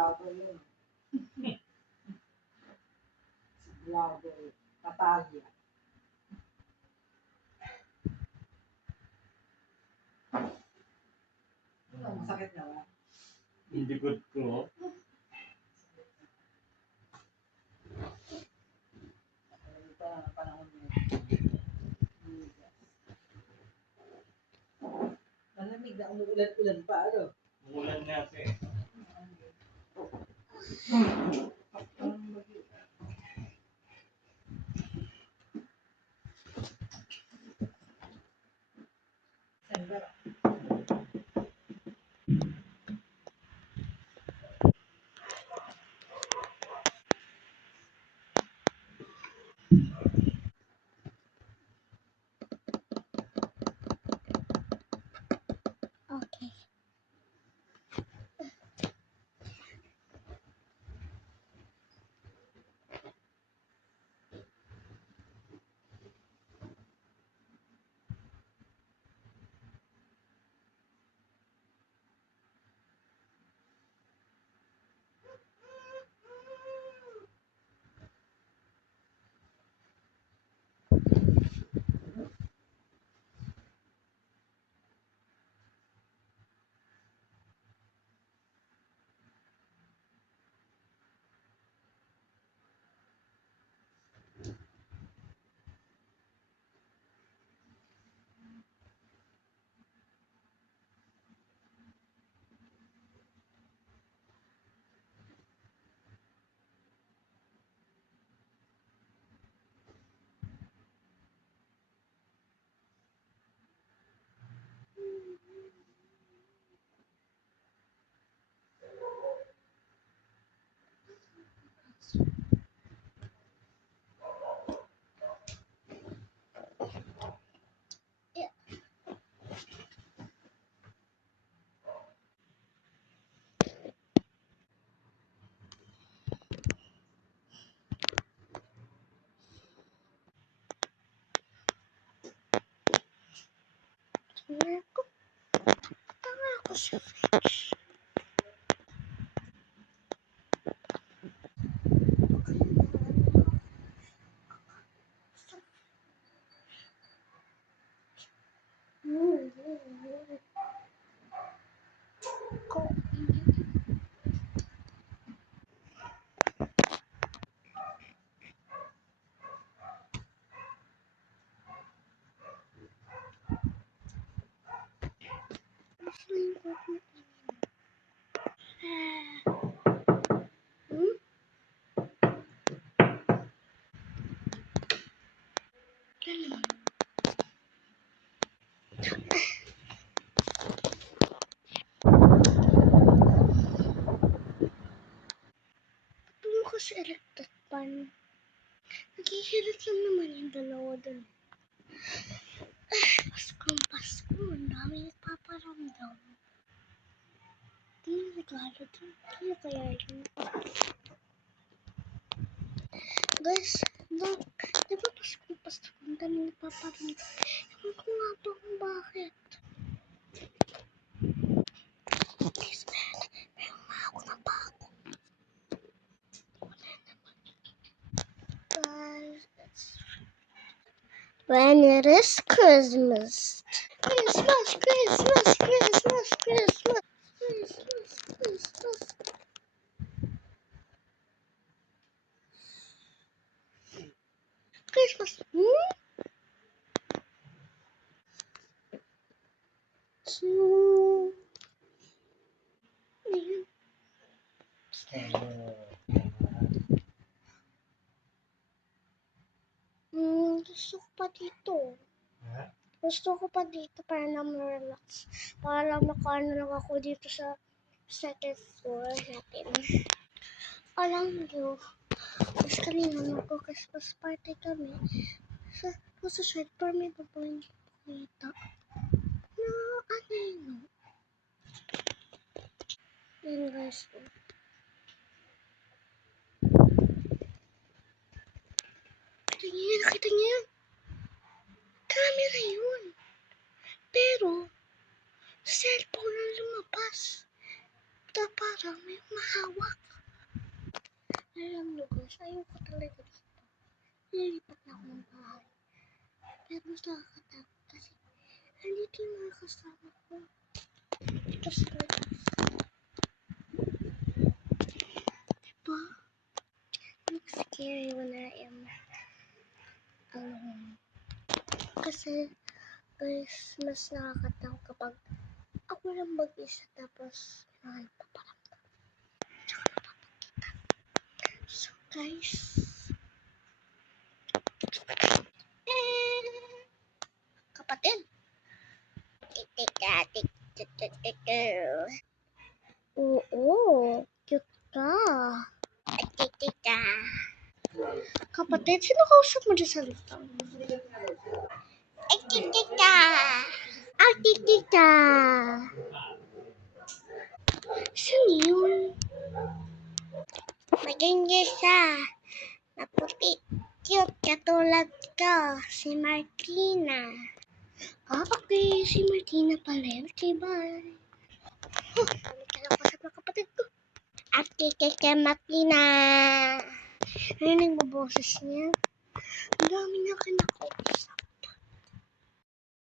Sigurado yun. Sigurado yun. Natalia. Ang sakit na ba? Hindi good ko. Ito ang panahon niya. Malamig na umuulan-ulan pa, ano? Umulan nga siya. Sandra. Okay. Tama ako sa fridge. Patungo ko sa electric pan. Naghihirit lang naman yung dalawa dun. Paskong Pasko. Ang dami nagpaparamdam. Di na regalo dun. Kaya kaya yun. Guys, look. Di ba Paskong Pasko? Ang dami nagpaparamdam. Ewan ko nga ba kung bakit. Guys, meron nga ako na bago. Guys, when it is Christmas. Christmas, Christmas, Christmas, Christmas. Christmas, Christmas. Christmas. Gusto ko pa dito. Gusto ko pa dito para na relax. Para lang makaano lang ako dito sa second floor natin. Alam nyo, mas kanina magko-Christmas party kami. Sa side para may babaeng kita. Na ano yun, no? Yan guys. Nakita niya yan. Camera yun. Pero, cellphone ang lumabas. parang may mahawak. Alam nyo guys, ayoko talaga dito. Nilipat na ako ng bahay. Pero mas nakakatakot kasi nandito yung mga kasama ko. Ito sila. Diba? It's scary when I am alone. Kasi guys, mas nakakatakot kapag ako lang mag-isa tapos nagpaparamdam. Tsaka napapakita. So guys, kapatid. Oo, cute ka. Tita. Kapatid, sino kausap mo dyan sa listang? Ay, tita. Ay, tita. Sino yun? Maganda siya. Maputi. Cute katulad ko. Si Martina. Ah, okay. Si Martina pala yun. Okay, bye. Ano talaga sa kapatid ko? At tita Martina. Ano nang boses niya? Ang dami niya kinakausap.